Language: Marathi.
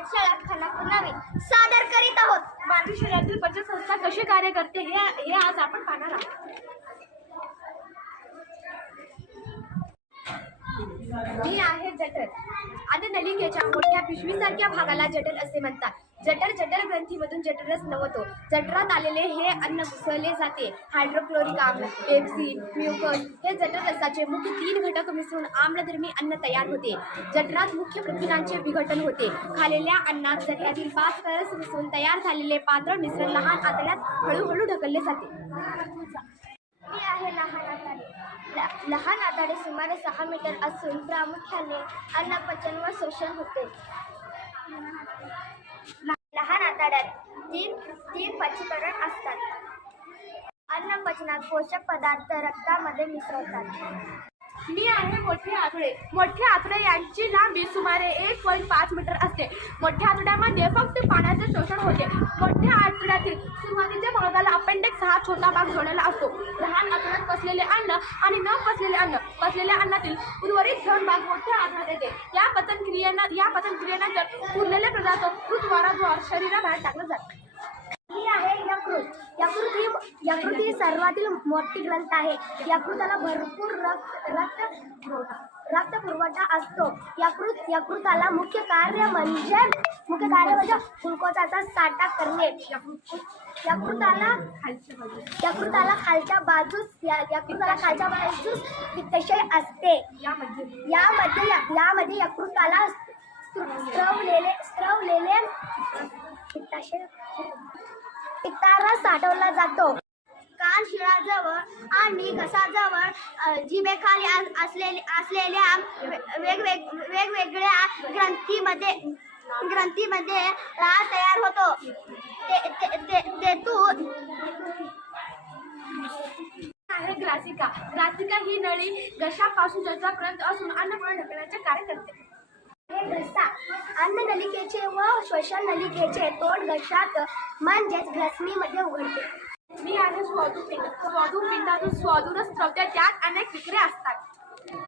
प्रयोगशाळा खानापूर नवीन सादर करीत आहोत. मानवी शरीरातील पचन संस्था कशी कार्य करते हे आज आपण पाहणार आहोत. मी आहे जठर. अन्ननलिकेच्या मोठ्या पिशवीसारख्या भागाला जठर असे म्हणतात. जठर ग्रंथीमधून जठररस नव्हतो. जठरात आलेले हे अन्न मिसळले जाते. हायड्रोक्लोरिक आम्ल, पेप्सिन, म्युकस हे जठररसाचे मुख्य 3 घटक मिसळून आम्लधर्मी अन्न तयार होते. जठरात मुख्य प्रथिनांचे विघटन होते. खाल्लेल्या अन्नात जठरातील 5 रस मिसळून तयार झालेले पातळ मिश्रण लहान आतड्यात हळूहळू ढकलले जाते. मी आहे लहान आतडे. लहान आतडे सुमारे 6 मीटर असून प्रामुख्याने अन्न पचन व शोषण होते. लहान आतड्यात तीन पचीकरण असतात. अन्न पचनात पोषक पदार्थ रक्तामध्ये मिसळतात. मी आहे मोठे आतडे. मोठे आतडे यांची लांबी सुमारे 1.5 मीटर असते. मोठ्या आतड्यामध्ये फक्त पाण्याचे शोषण होते. मोठ्या आतड्यातील सुरुवातीच्या भागाला अपेंडिक्स हा छोटा भाग जोडलेला असतो. लहान आतड्यात पचलेले अन्न आणि न पचलेले अन्न, पचलेल्या अन्नातील उर्वरित 2 भाग मोठ्या आतड्यात येते. या पचनक्रियेनंतर उरलेले पदार्थ कृतद्वाराद्वारे शरीराबाहेर टाकले जातात. ही आहे यकृत ही सर्वातील मोठी ग्रंथ आहे. यकृताला भरपूर रक्त पुरवठा असतो. यकृताला मुख्य कार्य म्हणजे ग्लुकोजचा साठा करणे. यकृताला खालच्या बाजूस पित्ताशय असते. यामध्ये यकृताला स्त्रवलेले पित्तारस साठवला जातो. कान शिळाजवळ आणि घसाजवळ जिभेखाली असलेल्या वेगवेगळ्या ग्रंथीमध्ये लाळ तयार होतो. तेथून आहे ग्रासिका. ग्रासिका ही नळी घशापासून जठरापर्यंत असून अन्न पुढे ढकलण्याचे कार्य करते. घसा अन्ननलिकेचे व श्वसन नलिकेचे तोंड घशात म्हणजेच ग्रसनीमध्ये उघडते. मी आहे स्वादुपिंड. स्वादुपिंडातून स्वादुरस स्रवते. त्यात अनेक विक्रिया असतात.